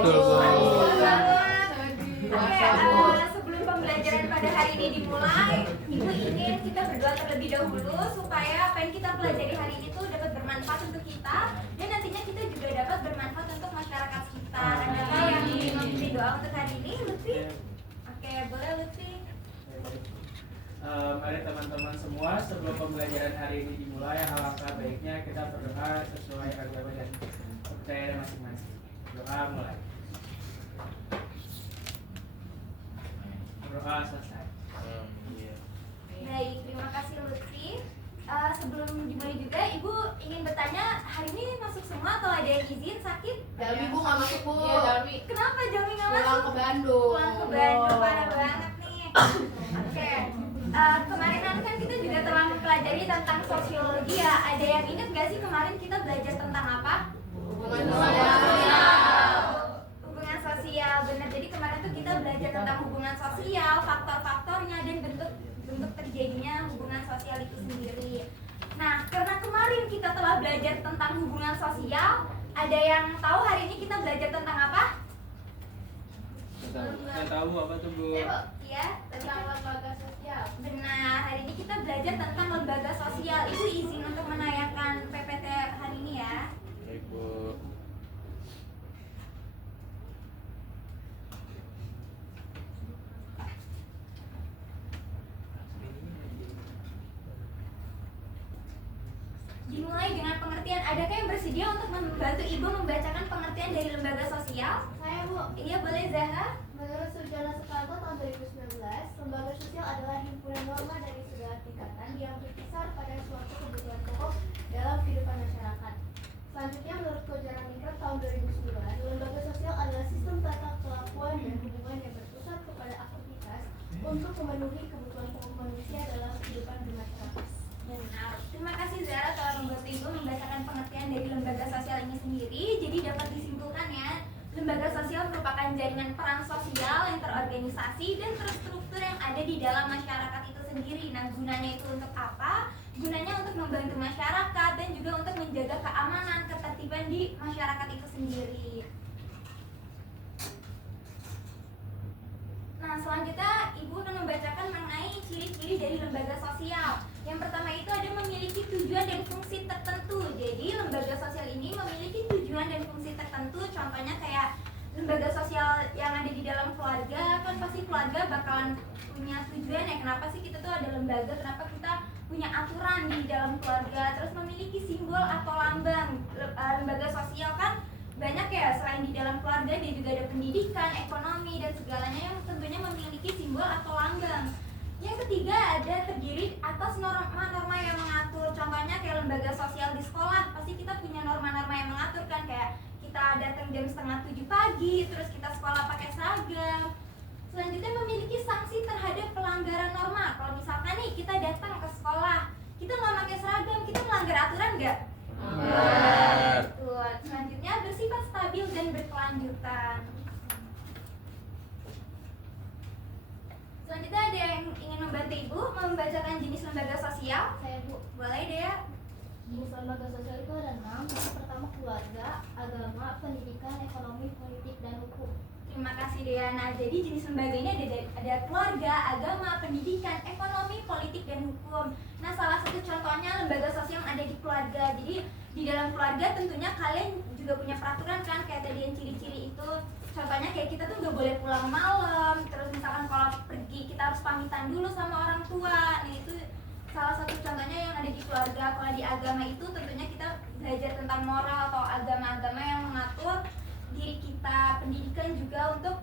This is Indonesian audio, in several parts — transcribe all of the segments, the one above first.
Betul, Bu. Betul banget. Oke, sebelum pembelajaran pada hari ini dimulai, Ibu ingin kita berdoa terlebih dahulu supaya apa yang kita pelajari hari ini tuh dapat bermanfaat untuk kita dan nantinya kita juga dapat bermanfaat untuk masyarakat kita. Adakah yang ingin memberi doa untuk hari ini, Lutfi? Oke, boleh Lutfi. Mari teman-teman semua, sebelum pembelajaran hari ini dimulai, alangkah baiknya kita berdoa sesuai agama dan kepercayaan masing-masing. Doa mulai. Doa selesai. Baik, terima kasih Lutfi. Sebelum dimulai juga, Ibu ingin bertanya, hari ini masuk semua atau ada yang izin sakit? Jalmi Bu nggak masuk Bu. Iya, Jalmi. Kenapa Jami nggak Pulang masuk? ke Bandung. Pulang ke Bandung, parah banget nih. Oke, kemarin kan kita juga telah mempelajari tentang sosiologi ya. Ada yang ingat gak sih kemarin kita belajar tentang apa? Hubungan Hubungan sosial, benar. Jadi kemarin tuh kita belajar tentang hubungan sosial, faktor-faktornya dan bentuk terjadinya hubungan sosial itu sendiri. Nah, karena kemarin kita telah belajar tentang hubungan sosial, ada yang tahu hari ini kita belajar tentang apa? Saya tahu apa tuh, Bu? Iya, Tentang lembaga sosial. benar. Hari ini kita belajar tentang lembaga sosial. Ibu izin untuk menayangkan PPT hari ini ya. Baik, Bu. Dimulai dengan pengertian. Adakah yang bersedia untuk membantu Ibu membacakan pengertian dari lembaga sosial? Saya Bu. Iya, boleh Zahra. Menurut Sarjana Soekarno tahun 2019, lembaga sosial adalah himpunan norma dari segala tingkatan yang berkisar pada suatu kebutuhan pokok dalam kehidupan masyarakat. Selanjutnya, menurut Kojaraningrat tahun 2009, lembaga sosial adalah sistem tata kelakuan dan hubungan yang berpusat kepada aktivitas untuk memenuhi kebutuhan pokok manusia dalam kehidupan bermasyarakat. Benar. Terima kasih Zahra telah membantu Ibu membacakan pengertian dari lembaga sosial ini sendiri. Jadi dapat disimpulkan ya, lembaga sosial merupakan jaringan peran sosial yang terorganisasi dan terstruktur yang ada di dalam masyarakat itu sendiri. Nah, gunanya itu untuk apa? Gunanya untuk membantu masyarakat dan juga untuk menjaga keamanan, ketertiban di masyarakat itu sendiri. Nah, selanjutnya Ibu akan membacakan mengenai ciri-ciri dari lembaga sosial. Yang pertama itu ada memiliki tujuan dan fungsi tertentu. Jadi lembaga sosial ini memiliki tujuan dan fungsi tertentu. Contohnya kayak lembaga sosial yang ada di dalam keluarga, kan pasti keluarga bakalan punya tujuan ya. Kenapa sih kita tuh ada lembaga? Kenapa kita punya aturan di dalam keluarga? Terus memiliki simbol atau lambang. Lembaga sosial kan banyak ya, selain di dalam keluarga dia juga ada pendidikan, ekonomi dan segalanya yang tentunya memiliki simbol atau lambang. Yang ketiga ada terdiri atas norma-norma yang mengatur. Contohnya kayak lembaga sosial di sekolah, pasti kita punya norma-norma yang mengatur kan, kayak kita datang jam 6:30 pagi, terus kita sekolah pakai seragam. Selanjutnya memiliki sanksi terhadap pelanggaran norma. Kalau misalkan nih kita datang ke sekolah, kita nggak pakai seragam, kita melanggar aturan nggak? Betul. Selanjutnya bersifat stabil dan berkelanjutan. Selanjutnya ada yang ingin membantu Ibu membacakan jenis lembaga sosial? Saya Bu. Boleh deh ya. Jenis lembaga sosial itu ada 6. Yang pertama keluarga, agama, pendidikan, ekonomi, politik, dan hukum. Terima kasih Dea. Nah, jadi jenis lembaga ini ada keluarga, agama, pendidikan, ekonomi, politik, dan hukum. Nah, salah satu contohnya lembaga sosial yang ada di keluarga. Jadi di dalam keluarga tentunya kalian juga punya peraturan kan, kayak tadi yang ciri-ciri itu. Contohnya kayak kita tuh nggak boleh pulang malam. Terus misalkan kalau pergi kita harus pamitan dulu sama orang tua. Nah, itu salah satu contohnya yang ada di keluarga. Kalau di agama itu tentunya kita belajar tentang moral atau agama-agama yang mengatur diri kita. Pendidikan juga untuk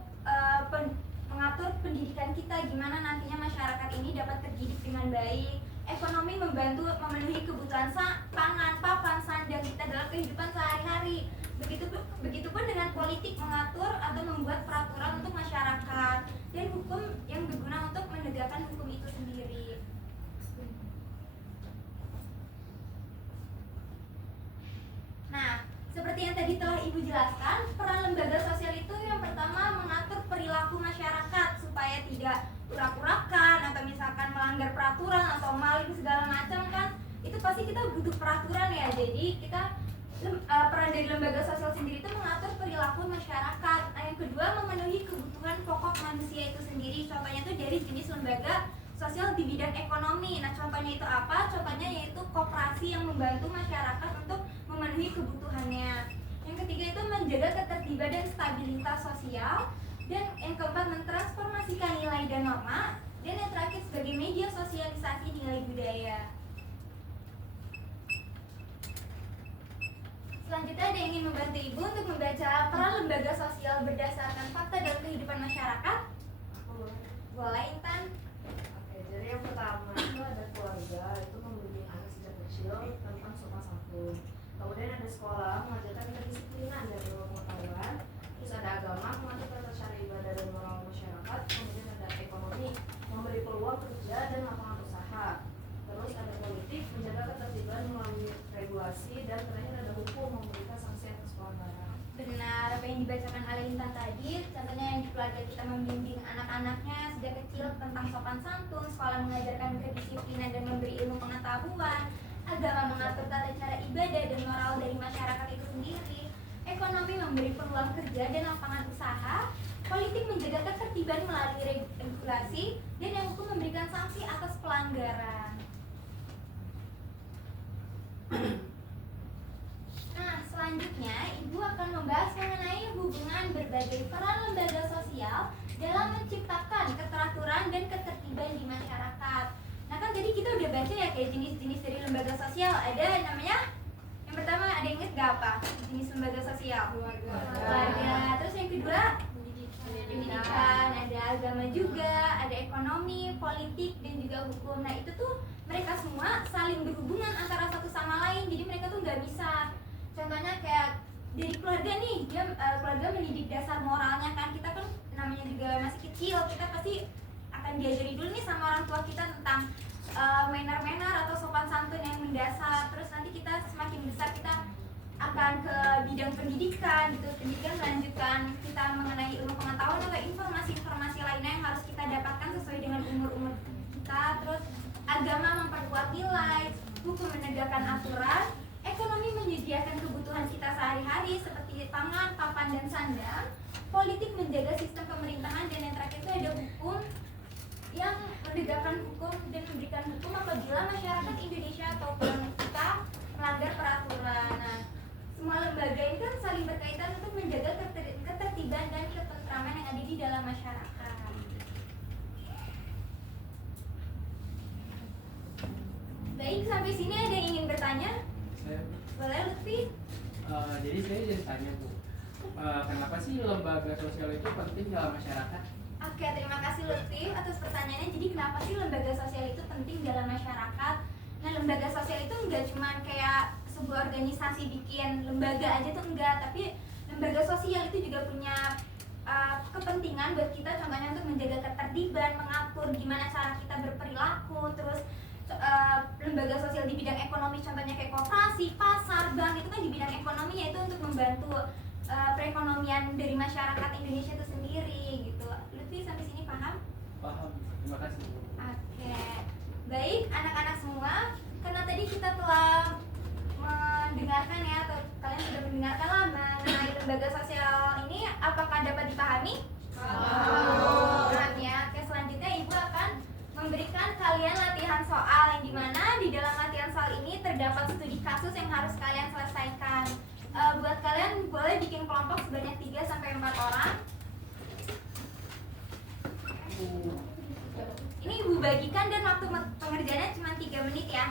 mengatur pendidikan kita, gimana nantinya masyarakat ini dapat terdidik dengan baik. Ekonomi membantu memenuhi kebutuhan pangan, papan, sandang kita dalam kehidupan sehari-hari. Begitupun dengan politik, mengatur atau membuat peraturan untuk masyarakat. Dan hukum yang berguna untuk menegakkan hukum itu sendiri. Nah, seperti yang tadi telah Ibu jelaskan, peran lembaga sosial itu yang pertama mengatur perilaku masyarakat supaya tidak urak-urakan atau misalkan melanggar peraturan atau maling segala macam kan, itu pasti kita butuh peraturan ya. Jadi kita peran dari lembaga sosial sendiri itu mengatur perilaku masyarakat. Nah, yang kedua memenuhi kebutuhan pokok manusia itu sendiri. Contohnya itu dari jenis lembaga sosial di bidang ekonomi. Nah, contohnya itu apa? Contohnya yaitu koperasi yang membantu masyarakat untuk memenuhi kebutuhannya. Yang ketiga itu menjaga ketertiban dan stabilitas sosial. Dan yang keempat mentransformasikan nilai dan norma. Dan yang terakhir sebagai media sosialisasi nilai budaya. Selanjutnya ada yang ingin membantu Ibu untuk membaca peran lembaga sosial berdasarkan fakta dalam kehidupan masyarakat? Boleh, Intan. Oke, jadi yang pertama itu ada keluarga, itu membimbing anak sejak kecil tentang sopan santun. Kemudian ada sekolah, mengajarkan kedisiplinan dan pengetahuan. Terus ada agama, mengatur tata cara ibadah dan moral masyarakat. Kemudian ada ekonomi, memberi peluang kerja dan lapangan usaha. Terus ada politik, menjaga ketertiban melalui regulasi. Dan terakhir ada hukum, memberikan sanksi atas pelanggaran. Benar, apa yang dibacakan oleh Intan tadi, contohnya yang di keluarga kita membimbing anak-anaknya sejak kecil tentang sopan santun, sekolah mengajarkan kedisiplinan dan memberi ilmu pengetahuan, agama mengatur tata cara ibadah dan moral dari masyarakat itu sendiri, ekonomi memberi peluang kerja dan lapangan usaha, politik menjaga ketertiban melalui regulasi, dan yang hukum memberikan sanksi atas pelanggaran. Nah, selanjutnya Ibu akan membahas mengenai hubungan berbagai peran lembaga sosial dalam menciptakan keteraturan dan ketertiban di masyarakat. Nah, kan tadi kita udah baca ya kayak jenis-jenis dari lembaga sosial. Ada namanya, yang pertama ada yang inget gak apa jenis lembaga sosial? Keluarga. Terus yang kedua pendidikan, ada agama juga, ada ekonomi, politik, dan juga hukum. Nah, itu tuh mereka semua saling berhubungan antara satu sama lain, jadi mereka tuh nggak bisa. Contohnya kayak dari keluarga nih, dia keluarga mendidik dasar moralnya kan. Kita kan namanya juga masih kecil, kita pasti akan diajari dulu nih sama orang tua kita tentang manner-manner atau sopan santun yang mendasar. Terus nanti kita semakin besar kita akan ke bidang pendidikan gitu. Pendidikan melanjutkan kita mengenai ilmu pengetahuan atau informasi-informasi lainnya yang harus kita dapatkan sesuai dengan umur-umur kita. Terus agama memperkuat nilai, hukum menegakkan aturan, ekonomi menyediakan kebutuhan kita sehari-hari seperti pangan, papan, dan sandang, politik menjaga sistem pemerintahan, dan yang terakhir itu ada hukum yang menegakkan hukum dan memberikan hukum apabila masyarakat Indonesia ataupun kita melanggar peraturan. Nah, semua lembaga ini kan saling berkaitan untuk menjaga ketertiban dan ketentraman yang ada di dalam masyarakat. Baik, sampai sini ada yang ingin bertanya? Boleh, Lutfi? Jadi saya jadi tanya Bu, kenapa sih lembaga sosial itu penting dalam masyarakat? Oke, terima kasih Lutfi atas pertanyaannya. Jadi kenapa sih lembaga sosial itu penting dalam masyarakat? Nah, lembaga sosial itu enggak cuma kayak sebuah organisasi bikin lembaga aja tuh enggak, tapi lembaga sosial itu juga punya kepentingan buat kita, contohnya untuk menjaga ketertiban, mengatur gimana cara kita berperilaku, terus lembaga sosial di bidang ekonomi contohnya kayak koperasi, pasar, bank itu kan di bidang ekonomi, yaitu untuk membantu perekonomian dari masyarakat Indonesia itu sendiri gitu. Lutfi sampai sini paham? Paham, terima kasih Bu. Oke, baik anak-anak semua, karena tadi kita telah mendengarkan ya, atau kalian sudah mendengarkan lah mengenai lembaga sosial ini, apakah dapat dipahami? Ya, oke, selanjutnya Ibu akan memberikan kalian latihan soal yang dimana di dalam latihan soal ini terdapat studi kasus yang harus kalian selesaikan. Buat kalian boleh bikin kelompok sebanyak 3-4 orang. Ini Ibu bagikan dan waktu pengerjaannya cuma 3 menit ya.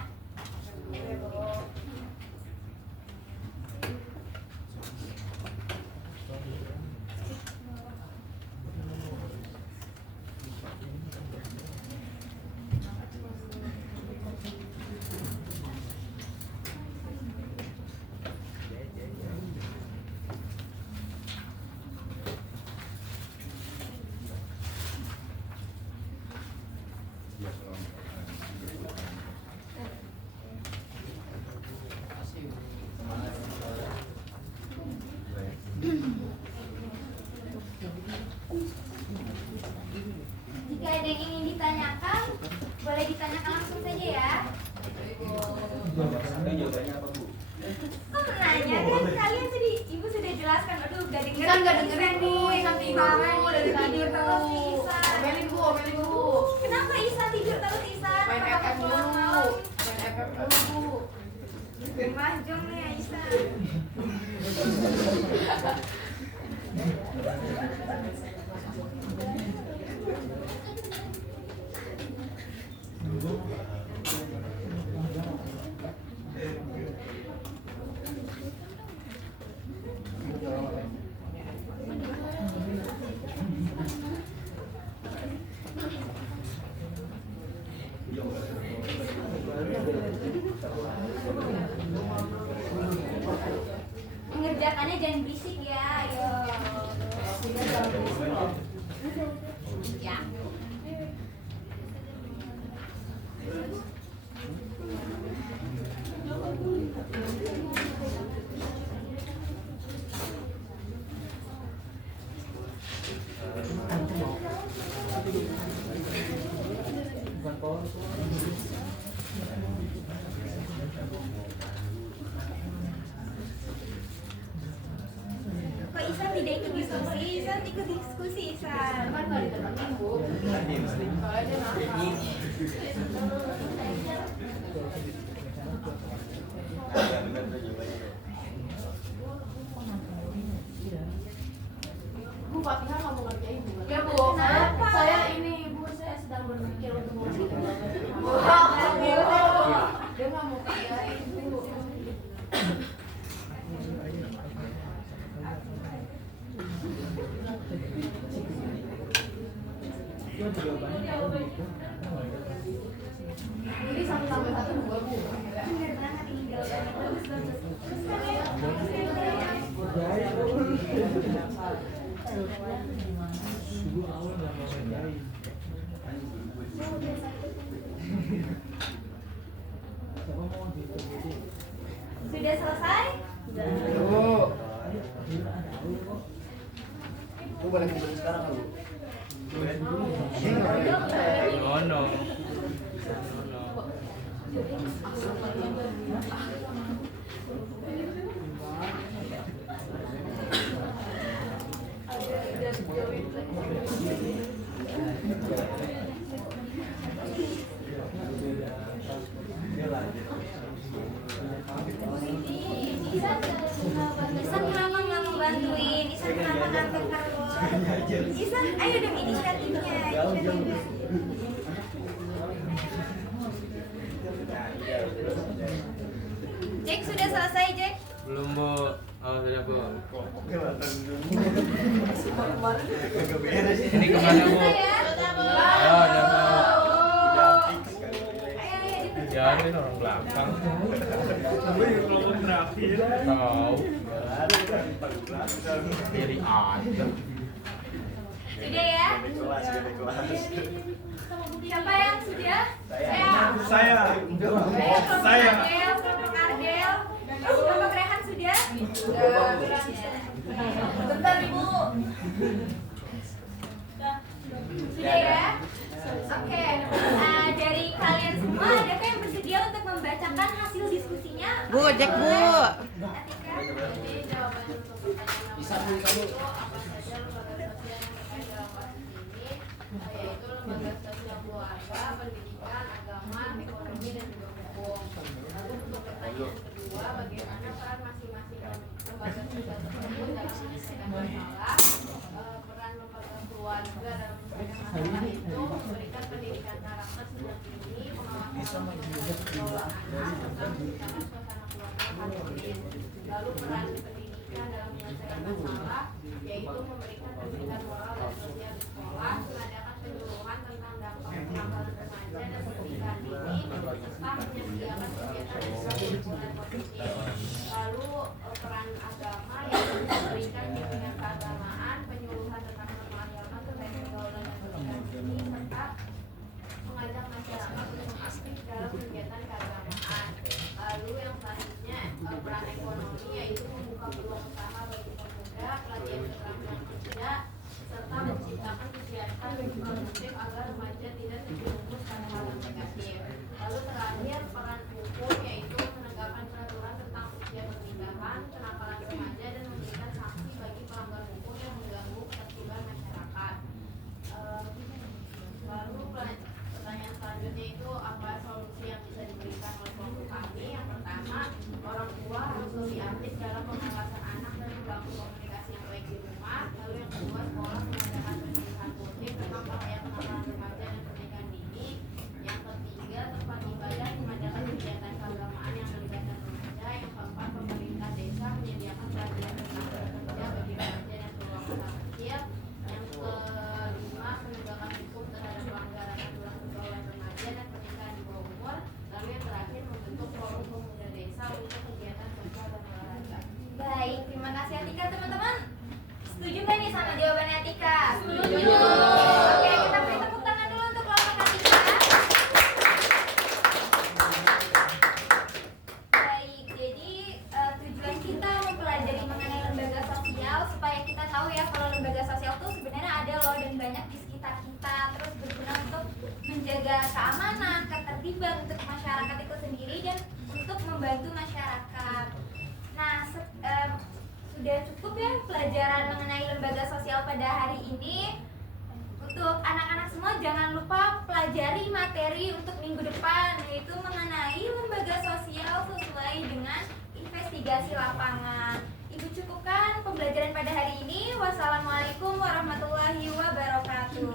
Jika ada yang ingin ditanyakan, boleh ditanyakan langsung saja ya. Jawabannya apa Bu? Kok nanya Mahjong nih Aisyah. Mengerjakannya jangan berisik ya, ayo. Ya. Kok Isan tidak ikut diskusi? Isan ikut diskusi, Isan. Kan nggak ditemenin Bu. Kalau dia nakal. Bu, Fatihah nggak mau ngerjain Bu. Ya Bu, Kenapa? saya ini Bu, saya sedang berpikir untuk ngasih Bu. Dia nggak mau kerjain Bu. Jadi 1 sampai 1 2 Bu. Bener banget ini jawabannya. Bagus, bagus. Sudah selesai? Lu boleh ngumpul sekarang kan, Bu? Nono. Isan kenapa nggak mau bantuin? Isan kenapa ngantuk terus? Isan, ayo dong inisiatifnya. Jack sudah selesai, Jack? Belum, Bu. Oh, sudah, Bu. Ini kemana, Bu? Oh, udah, Bu. Jangan ini orang belakang. Tahu. Diri aja. Sudah ya? Siapa yang sudah? Saya. Kelompok Ardel. Kelompok Rehan sudah? Bentar, Ibu. Sudah ya? Oke. Dari kalian semua, adakah yang bersedia untuk membacakan hasil diskusinya? Bu, Jack, Bu. Atika? Jadi jawaban untuk pertanyaan Bisa, Bu, nomor bisa, Bu. satu, apa saja lembaga sosial yang terkait dalam kasus ini, yaitu lembaga sosial keluarga, pendidikan, agama, ekonomi, dan juga hukum. Lalu untuk pertanyaan kedua, bagaimana peran masing-masing lembaga sosial tersebut dalam menyelesaikan masalah? Peran lembaga keluarga dalam menyelesaikan masalah itu memberikan pendidikan karakter sejak dini, pengawasan sekolah anak, serta menciptakan suasana keluarga harmonis. Lalu peran pendidikan dalam menyelesaikan masalah yaitu memberikan pendidikan moral dan sosial di sekolah, mengadakan penyuluhan tentang dampak kenakalan remaja dan pernikahan dini, serta menyediakan kegiatan edukasi lingkungan positif. Lalu peran agama yaitu memberikan bimbingan keagamaan, penyuluhan tentang norma agama terkait pergaulan dan pernikahan dini, serta mengajak masyarakat untuk aktif dalam kegiatan keagamaan. Lalu yang selanjutnya peran ekonomi yaitu membuka peluang usaha bagi pemuda, pelatihan keterampilan kerja, serta menciptakan kegiatan produktif agar remaja tidak terjerumus pada hal yang negatif. Lalu terakhir peran hukum yaitu menegakkan peraturan tentang usia pernikahan, kenakalan remaja dan memberikan sanksi bagi pelanggar hukum yang mengganggu ketertiban masyarakat. Lalu pertanyaan selanjutnya itu apa solusi yang bisa diberikan oleh kelompok kami? Yang pertama, komunikasi yang baik di rumah. Lalu yang kedua, sekolah mengadakan pendidikan rutin tentang bahaya pengenalan remaja dan pernikahan dini. Yang ketiga, tempat ibadah mengadakan kegiatan keagamaan yang melibatkan remaja. Yang keempat, pemerintah desa menyediakan pelatihan tentang kerja bagi remaja dan keluarga kecil. Yang kelima, penegakan hukum terhadap pelanggaran aturan pergaulan remaja dan pernikahan di bawah umur. Lalu yang terakhir, membentuk forum pemuda desa untuk kegiatan sosial dan olahraga. Baik, terima kasih Atika. Teman-teman, setuju nggak nih sama jawabannya Atika? Setuju. Oke, kita beri tepuk tangan dulu untuk kelompok Atika. Baik, jadi tujuan kita mempelajari mengenai lembaga sosial supaya kita tahu ya kalau lembaga sosial itu sebenarnya ada loh dan banyak di sekitar kita, terus berguna untuk menjaga keamanan, ketertiban untuk masyarakat itu sendiri dan untuk membantu masyarakat. Nah, sudah cukup ya pelajaran mengenai lembaga sosial pada hari ini. Untuk anak-anak semua jangan lupa pelajari materi untuk minggu depan, yaitu mengenai lembaga sosial sesuai dengan investigasi lapangan. Ibu cukupkan pembelajaran pada hari ini. Wassalamualaikum warahmatullahi wabarakatuh.